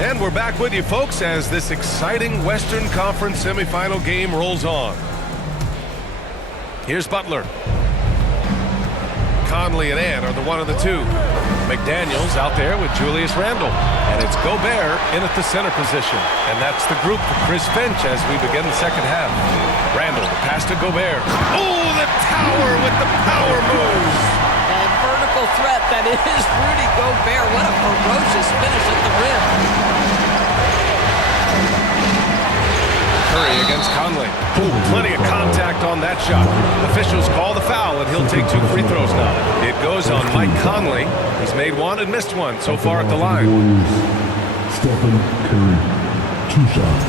And we're back with you, folks, as this exciting Western Conference semifinal game rolls on. Here's Butler. Conley and Ann are the one of the two. McDaniels out there with Julius Randle. And it's Gobert in at the center position. And that's the group for Chris Finch as we begin the second half. Randle, the pass to Gobert. Oh, the tower with the power moves. And vertical threat that is Rudy Gobert. What a ferocious finish at the rim. Curry against Conley. Plenty of contact on that shot. Officials call the foul, and he'll take 2 free throws now. It goes on Mike Conley. He's made one and missed one so far at the line. Stephen Curry, 2 shots.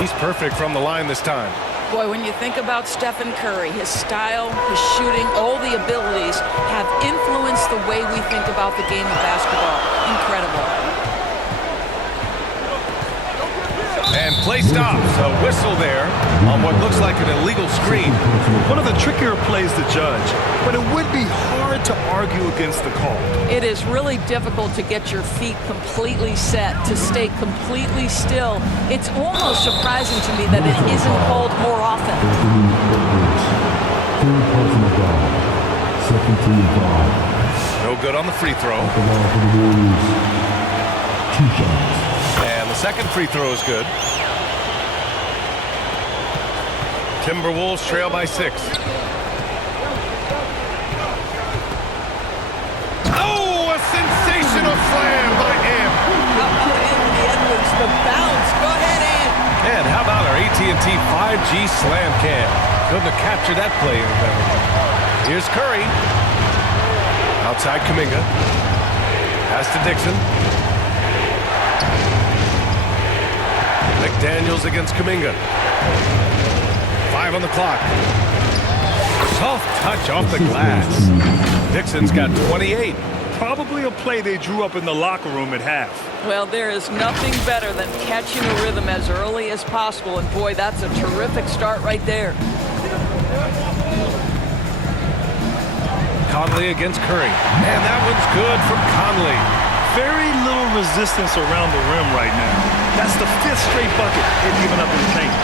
He's perfect from the line this time. Boy, when you think about Stephen Curry, his style, his shooting, all the abilities have influenced the way we think about the game of basketball. Incredible. And play stops. A whistle there on what looks like an illegal screen. One of the trickier plays to judge, but it would be hard to argue against the call. It is really difficult to get your feet completely set, to stay completely still. It's almost surprising to me that it isn't called more often. No good on the free throw. And the second free throw is good. Timberwolves trail by 6. Oh, a sensational slam by Ann. How about Anthony Edwards, the bounce? Go ahead, Ann. And how about our AT&T 5G slam cam? Couldn't have captured that play any better. Here's Curry. Outside Kuminga. Pass to Dixon. McDaniels against Kuminga. 5 on the clock. Soft touch off the glass. Dixon's got 28. Probably a play they drew up in the locker room at half. Well, there is nothing better than catching a rhythm as early as possible, and boy, that's a terrific start right there. Conley against Curry. And that one's good from Conley. Very little resistance around the rim right now. That's the 5th straight bucket they've given up in the paint.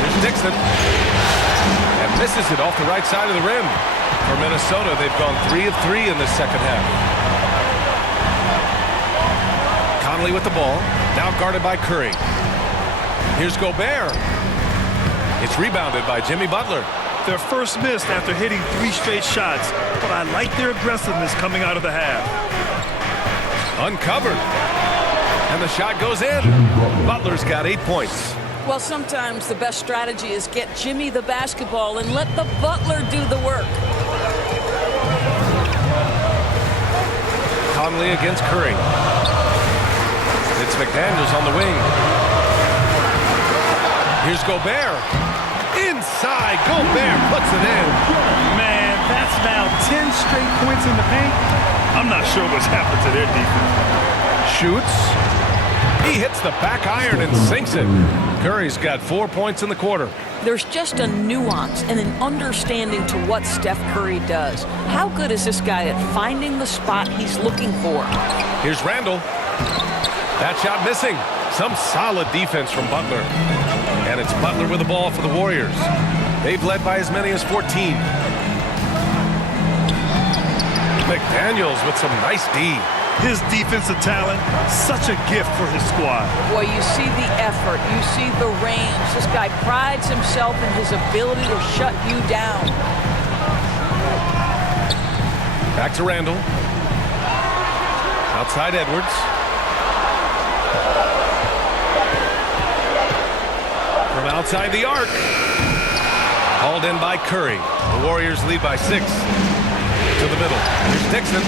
Here's Dixon. And misses it off the right side of the rim. For Minnesota, they've gone 3 of 3 in this second half. Conley with the ball. Now guarded by Curry. Here's Gobert. It's rebounded by Jimmy Butler. Their first miss after hitting 3 straight shots, but I like their aggressiveness coming out of the half. Uncovered. And the shot goes in. Butler's got 8 points. Well, sometimes the best strategy is get Jimmy the basketball and let the Butler do the work. Conley against Curry. It's McDaniels on the wing. Here's Gobert. Inside, Gobert puts it in. Man, that's now 10 straight points in the paint. I'm not sure what's happened to their defense. Shoots. He hits the back iron and sinks it. Curry's got 4 points in the quarter. There's just a nuance and an understanding to what Steph Curry does. How good is this guy at finding the spot he's looking for? Here's Randle. That shot missing. Some solid defense from Butler. And it's Butler with the ball for the Warriors. They've led by as many as 14. McDaniels with some nice D. His defensive talent, such a gift for his squad. Boy, you see the effort, you see the range. This guy prides himself in his ability to shut you down. Back to Randle. Outside Edwards. From outside the arc. Hauled in by Curry. The Warriors lead by 6. To the middle. Here's Dixon.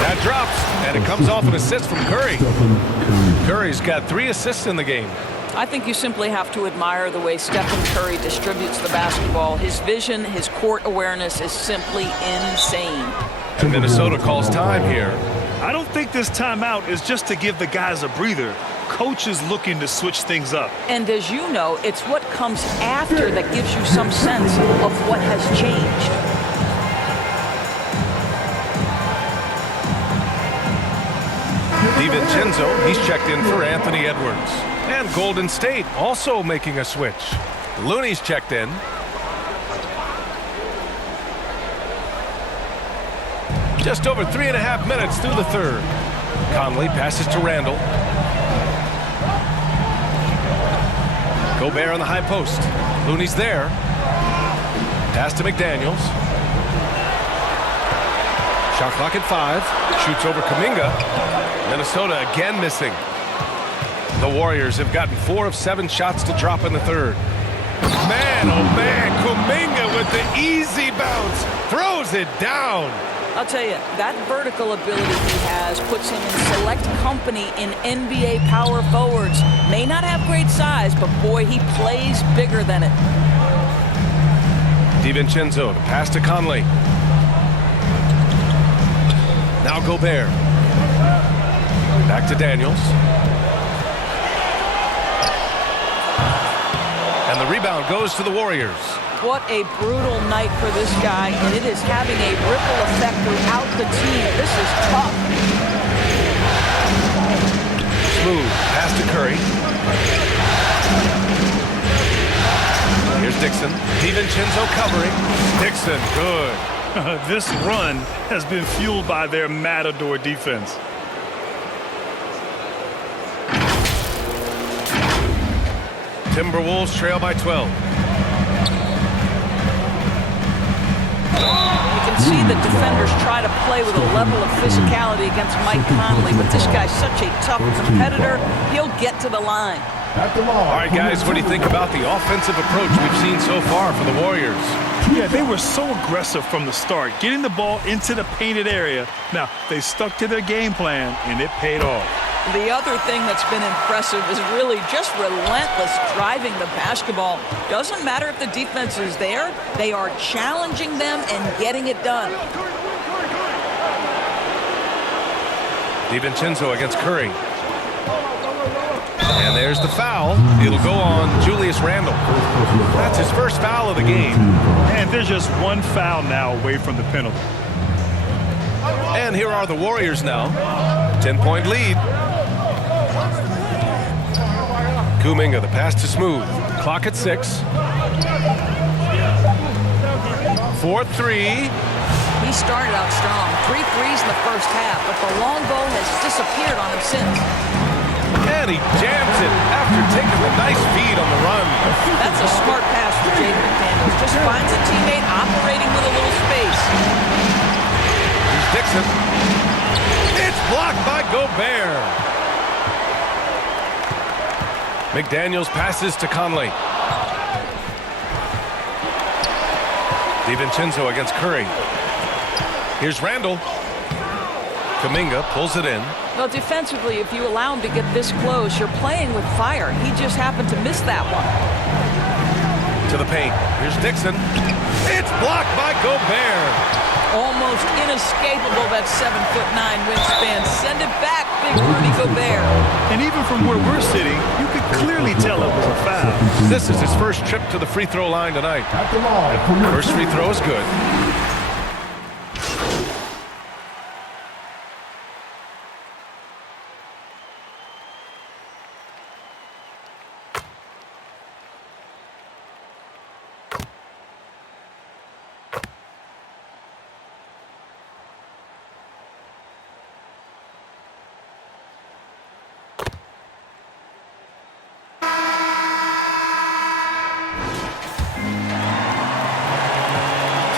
That drops, and it comes off an assist from Curry. Curry's got 3 assists in the game. I think you simply have to admire the way Stephen Curry distributes the basketball. His vision, his court awareness is simply insane. And Minnesota calls time here. I don't think this timeout is just to give the guys a breather. coach is looking to switch things up. And as you know, it's what comes after that gives you some sense of what has changed. DiVincenzo, he's checked in for Anthony Edwards. And Golden State also making a switch. Looney's checked in. Just over 3.5 minutes through the third. Conley passes to Randall. Gobert on the high post. Looney's there. Pass to McDaniels. Shot clock at 5. Shoots over Kuminga. Minnesota again missing. The Warriors have gotten 4 of 7 shots to drop in the third. Man, oh man, Kuminga with the easy bounce. Throws it down. I'll tell you, that vertical ability he has puts him in select company in NBA power forwards. May not have great size, but boy, he plays bigger than it. DiVincenzo, the pass to Conley. Now Gobert. Back to Daniels. And the rebound goes to the Warriors. What a brutal night for this guy, and it is having a ripple effect throughout the team. This is tough. Smooth pass to Curry. Here's Dixon. DiVincenzo covering. Dixon, good. This run has been fueled by their Matador defense. Timberwolves trail by 12. You can see the defenders try to play with a level of physicality against Mike Conley, but this guy's such a tough competitor, he'll get to the line. All right, guys, what do you think about the offensive approach we've seen so far for the Warriors? Yeah, they were so aggressive from the start, getting the ball into the painted area. Now, they stuck to their game plan, and it paid off. The other thing that's been impressive is really just relentless driving the basketball. Doesn't matter if the defense is there, they are challenging them and getting it done. DiVincenzo against Curry. And there's the foul. It'll go on Julius Randle. That's his first foul of the game. And there's just one foul now away from the penalty. And here are the Warriors now. 10-point lead. Kuminga, the pass to Smooth. Clock at 6. 4-3. He started out strong. 3 threes in the first half, but the long bow has disappeared on him since. And he jams it after taking the nice feed on the run. That's a smart pass for Jake McDaniels. Just finds a teammate operating with a little space. Here's Dixon. It's blocked by Gobert. McDaniels passes to Conley. DiVincenzo against Curry. Here's Randall. Kuminga pulls it in. Well, defensively, if you allow him to get this close, you're playing with fire. He just happened to miss that one. To the paint. Here's Dixon. It's blocked by Gobert. Almost inescapable, that 7'9" wingspan. Send it back, big Rudy Gobert. And even from where we're sitting, you could clearly tell it was a foul. This is his first trip to the free throw line tonight. First free throw is good.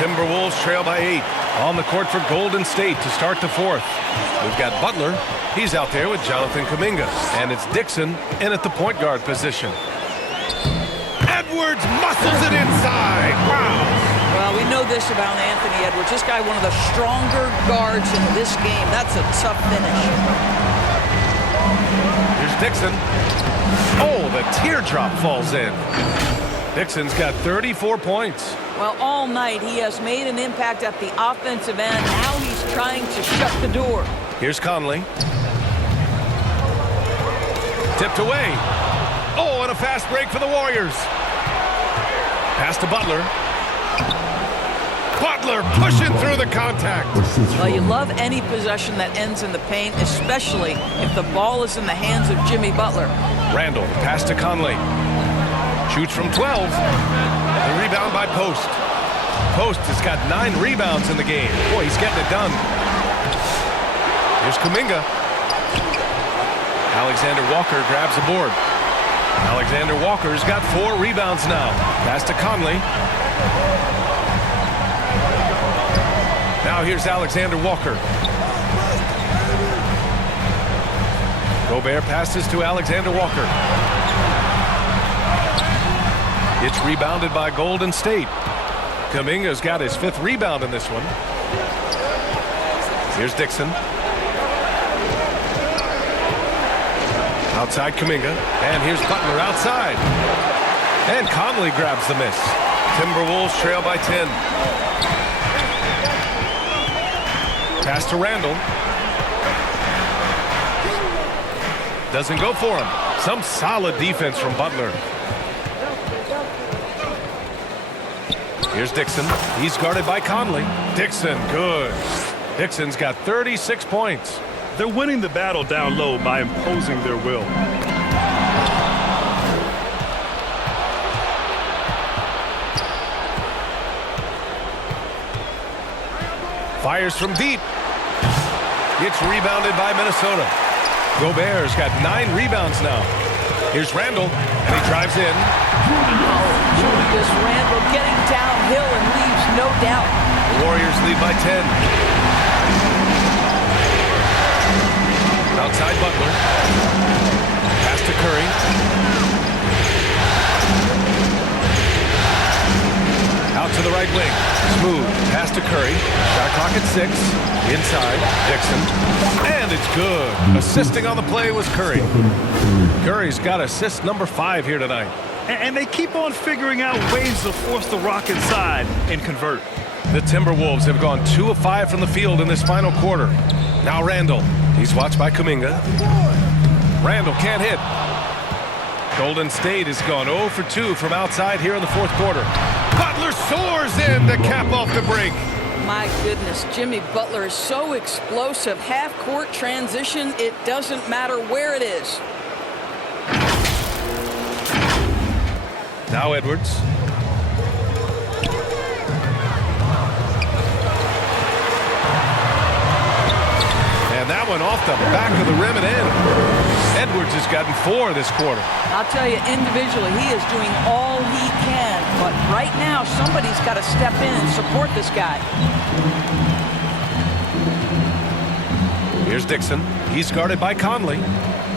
Timberwolves trail by 8. On the court for Golden State to start the fourth. We've got Butler. He's out there with Jonathan Kuminga. And it's Dixon in at the point guard position. Edwards muscles it inside. Wow. Well, we know this about Anthony Edwards. This guy, one of the stronger guards in this game. That's a tough finish. Here's Dixon. Oh, the teardrop falls in. Dixon's got 34 points. Well, all night he has made an impact at the offensive end. Now he's trying to shut the door. Here's Conley. Tipped away. Oh, and a fast break for the Warriors. Pass to Butler. Butler pushing through the contact. Well, you love any possession that ends in the paint, especially if the ball is in the hands of Jimmy Butler. Randall, pass to Conley. Shoots from 12. The rebound by Post. Post has got 9 rebounds in the game. Boy, he's getting it done. Here's Kuminga. Alexander Walker grabs the board. Alexander Walker's got 4 rebounds now. Pass to Conley. Now here's Alexander Walker. Gobert passes to Alexander Walker. It's rebounded by Golden State. Kuminga's got his 5th rebound in this one. Here's Dixon. Outside Kuminga. And here's Butler outside. And Conley grabs the miss. Timberwolves trail by 10. Pass to Randall. Doesn't go for him. Some solid defense from Butler. Here's Dixon. He's guarded by Conley. Dixon, good. Dixon's got 36 points. They're winning the battle down low by imposing their will. Fires from deep. It's rebounded by Minnesota. Gobert's got 9 rebounds now. Here's Randall, and he drives in. Julius Randall getting downhill and leaves no doubt. The Warriors lead by 10. Outside Butler. Pass to Curry. Out to the right wing. Smooth. Pass to Curry. Shot clock at 6. Inside. Dixon. And it's good. Assisting on the play was Curry. Curry's got assist number 5 here tonight. And they keep on figuring out ways to force the rock inside and convert. The Timberwolves have gone 2 of 5 from the field in this final quarter. Now Randall. He's watched by Kuminga. Randall can't hit. Golden State has gone 0 for 2 from outside here in the 4th quarter. Butler soars in to cap off the break. My goodness, Jimmy Butler is so explosive. Half-court transition, it doesn't matter where it is. Now Edwards. And that one off the back of the rim and in. Edwards has gotten 4 this quarter. I'll tell you, individually, he is doing all he can. But right now, somebody's got to step in and support this guy. Here's Dixon. He's guarded by Conley.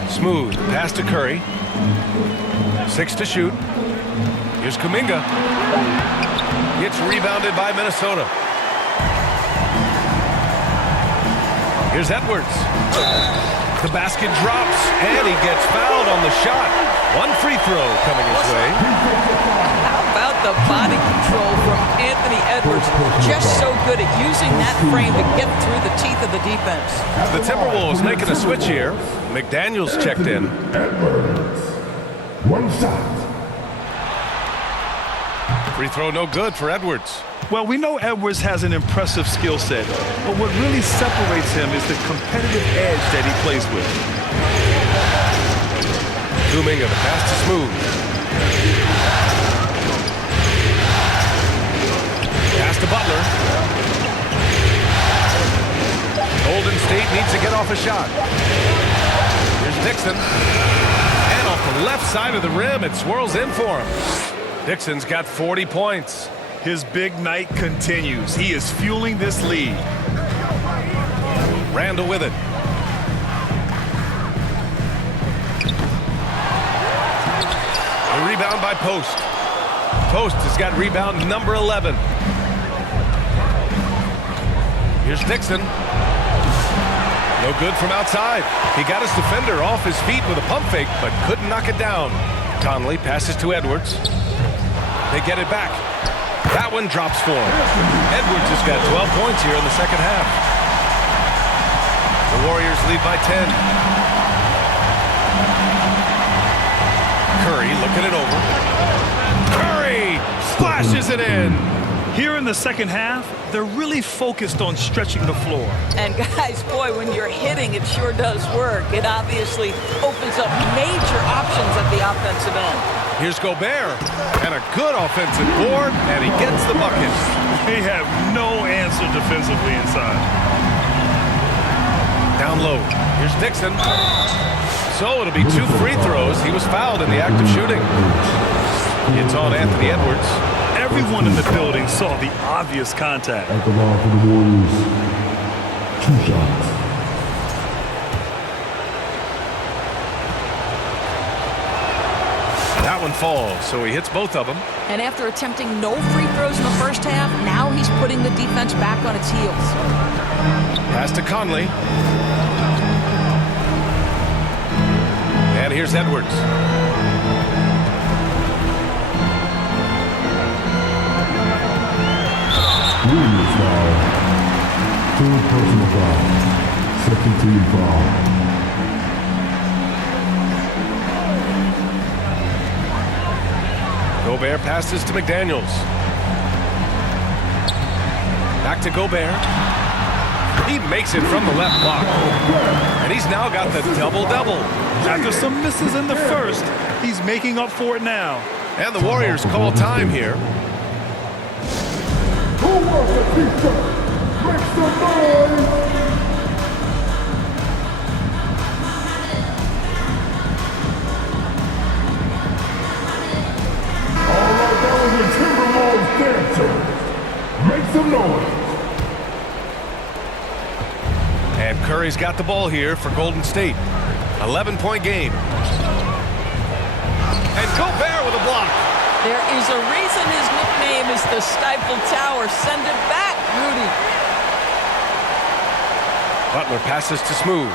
Smooth. Pass to Curry. 6 to shoot. Here's Kuminga. Gets rebounded by Minnesota. Here's Edwards. The basket drops, and he gets fouled on the shot. 1 free throw coming his way. How about the body control from Anthony Edwards? Just so good at using that frame to get through the teeth of the defense. The Timberwolves making a switch here. McDaniels checked in. Edwards. 1 shot. Free throw no good for Edwards. Well, we know Edwards has an impressive skill set, but what really separates him is the competitive edge that he plays with. Kuminga, the pass to Smooth. Pass to Butler. Golden State needs to get off a shot. Here's Dixon. And off the left side of the rim, it swirls in for him. Dixon's got 40 points. His big night continues. He is fueling this lead. Randall with it. A rebound by Post. Post has got rebound number 11. Here's Dixon. No good from outside. He got his defender off his feet with a pump fake, but couldn't knock it down. Conley passes to Edwards. They get it back. That one drops for him. Edwards has got 12 points here in the second half. The Warriors lead by 10. Curry looking it over. Curry splashes it in. Here in the second half, they're really focused on stretching the floor. And guys, boy, when you're hitting, it sure does work. It obviously opens up major options at the offensive end. Here's Gobert, and a good offensive board, and he gets the bucket. They have no answer defensively inside. Down low, here's Dixon. So it'll be 2 free throws. He was fouled in the act of shooting. It's on Anthony Edwards. Everyone in the building saw the obvious contact. At the line for the Warriors. 2 shots. That one falls, so he hits both of them. And after attempting no free throws in the first half, now he's putting the defense back on its heels. Pass to Conley. And here's Edwards. Warriors foul. 3rd personal foul. 2nd team foul. Gobert passes to McDaniels. Back to Gobert. He makes it from the left block. And he's now got the double-double. After some misses in the first, he's making up for it now. And the Warriors call time here. Who wants a pizza? Make some noise! All right, that was the Timberwolves dancer. Make some noise! And Curry's got the ball here for Golden State. 11-point game. And Gobert with a block. There is a reason his nickname is the Stifle Tower. Send it back, Rudy. Butler passes to Smooth.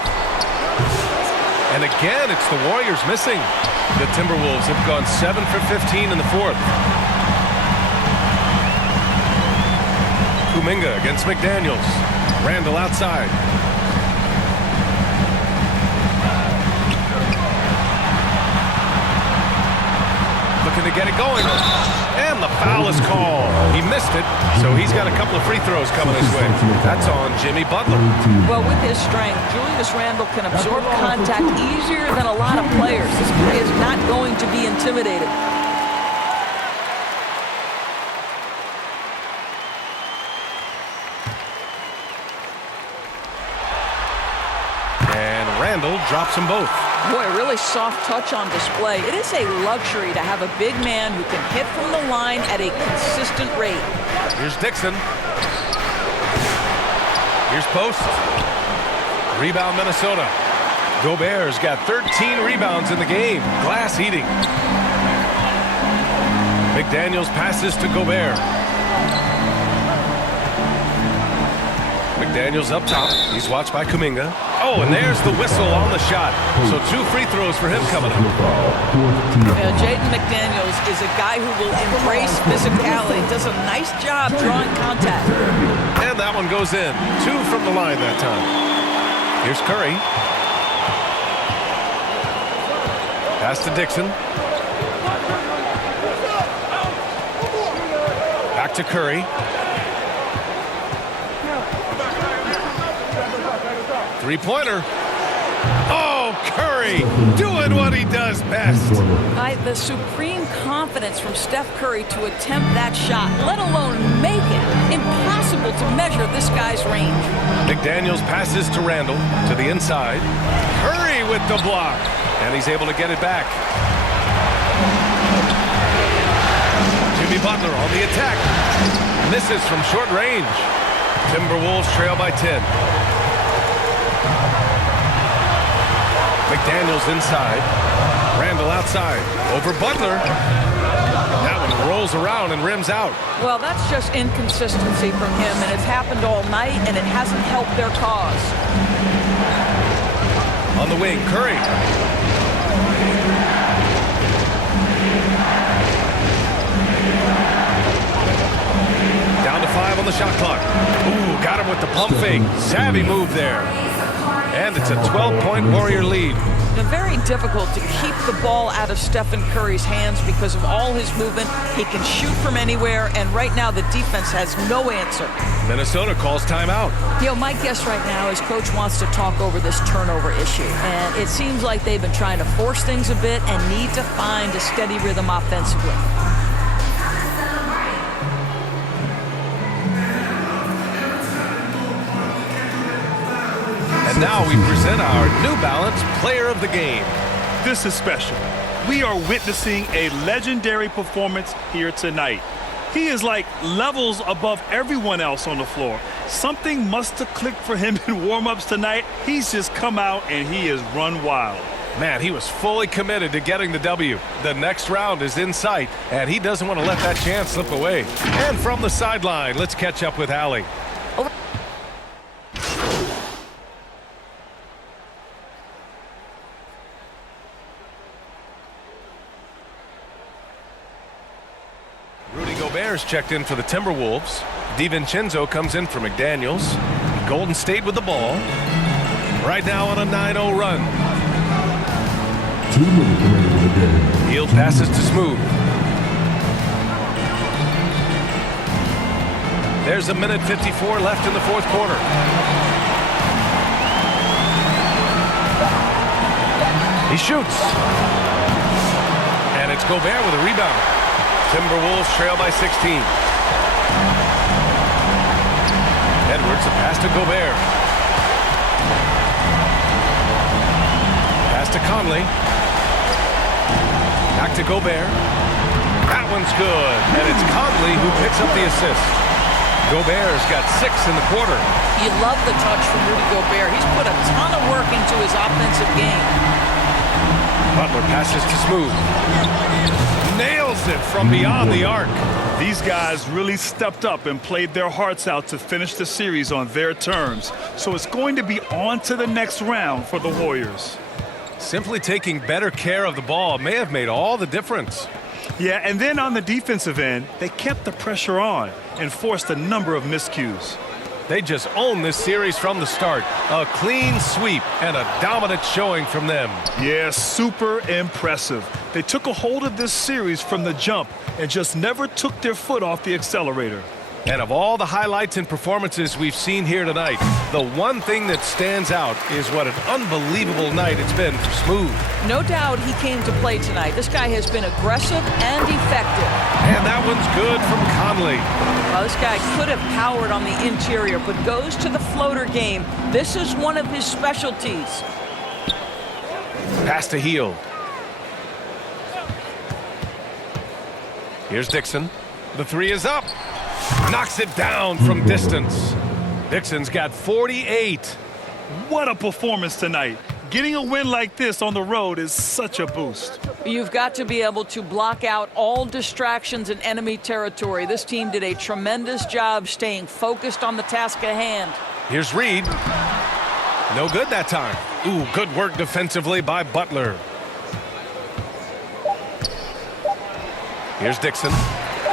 And again, it's the Warriors missing. The Timberwolves have gone 7 for 15 in the 4th. Kuminga against McDaniels. Randall outside. Looking to get it going. And the foul is called. He missed it, so he's got a couple of free throws coming his way. That's on Jimmy Butler. Well, with his strength, Julius Randle can absorb contact easier than a lot of players. This guy is not going to be intimidated. And Randall drops them both. Boy, really soft touch on display. It is a luxury to have a big man who can hit from the line at a consistent rate. Here's Dixon. Here's Post. Rebound Minnesota. Gobert's got 13 rebounds in the game. Glass eating. McDaniels passes to Gobert. McDaniels up top. He's watched by Kuminga. Oh, and there's the whistle on the shot. So 2 free throws for him coming up. Jaden McDaniels is a guy who will embrace physicality. Does a nice job drawing contact. And that one goes in. 2 from the line that time. Here's Curry. Pass to Dixon. Back to Curry. 3-pointer. Oh, Curry doing what he does best. The supreme confidence from Steph Curry to attempt that shot, let alone make it. Impossible to measure this guy's range. McDaniels passes to Randall to the inside. Curry with the block. And he's able to get it back. Jimmy Butler on the attack. Misses from short range. Timberwolves trail by 10. McDaniels inside. Randall outside. Over Butler. That one rolls around and rims out. Well, that's just inconsistency from him, and it's happened all night, and it hasn't helped their cause. On the wing, Curry. Down to 5 on the shot clock. Ooh, got him with the pump fake. Savvy move there. And it's a 12-point Warrior lead. Very difficult to keep the ball out of Stephen Curry's hands because of all his movement. He can shoot from anywhere, and right now the defense has no answer. Minnesota calls timeout. My guess right now is Coach wants to talk over this turnover issue, and it seems like they've been trying to force things a bit and need to find a steady rhythm offensively. And now we present our New Balance Player of the Game. This is special. We are witnessing a legendary performance here tonight. He is like levels above everyone else on the floor. Something must have clicked for him in warm-ups tonight. He's just come out and he has run wild. Man, he was fully committed to getting the W. The next round is in sight, and he doesn't want to let that chance slip away. And from the sideline, let's catch up with Allie. Gobert's checked in for the Timberwolves. DiVincenzo comes in for McDaniels. Golden State with the ball. Right now on a 9-0 run. 2 minutes remaining in the game. Hield passes to Smooth. There's a minute 54 left in the fourth quarter. He shoots. And it's Gobert with a rebound. Timberwolves trail by 16. Edwards, a pass to Gobert. Pass to Conley. Back to Gobert. That one's good. And it's Conley who picks up the assist. Gobert's got 6 in the quarter. You love the touch from Rudy Gobert. He's put a ton of work into his offensive game. Butler passes to Smooth. Nails it from beyond the arc. These guys really stepped up and played their hearts out to finish the series on their terms. So it's going to be on to the next round for the Warriors. Simply taking better care of the ball may have made all the difference. Yeah, and then on the defensive end, they kept the pressure on and forced a number of miscues. They just own this series from the start. A clean sweep and a dominant showing from them. Yeah, super impressive. They took a hold of this series from the jump and just never took their foot off the accelerator. And of all the highlights and performances we've seen here tonight, the one thing that stands out is what an unbelievable night it's been for Smooth. No doubt he came to play tonight. This guy has been aggressive and effective. And that one's good from Conley. Well, this guy could have powered on the interior, but goes to the floater game. This is one of his specialties. Pass to Hield. Here's Dixon. The three is up. Knocks it down from distance. Dixon's got 48. What a performance tonight. Getting a win like this on the road is such a boost. You've got to be able to block out all distractions in enemy territory. This team did a tremendous job staying focused on the task at hand. Here's Reed. No good that time. Ooh, good work defensively by Butler. Here's Dixon.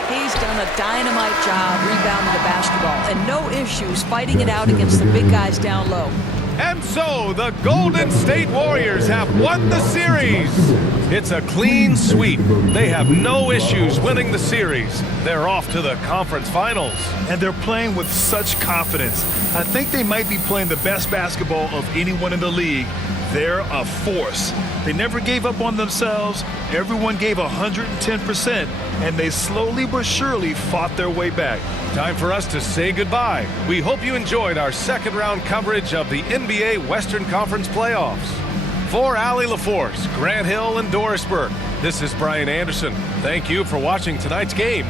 He's done a dynamite job rebounding the basketball and no issues fighting it out against the big guys down low. And so the Golden State Warriors have won the series. It's a clean sweep. They have no issues winning the series. They're off to the conference finals. And they're playing with such confidence. I think they might be playing the best basketball of anyone in the league. They're a force. They never gave up on themselves. Everyone gave 110%, and they slowly but surely fought their way back. Time for us to say goodbye. We hope you enjoyed our second round coverage of the NBA Western Conference playoffs. For Allie LaForce, Grant Hill, and Doris Burke, this is Brian Anderson. Thank you for watching tonight's game.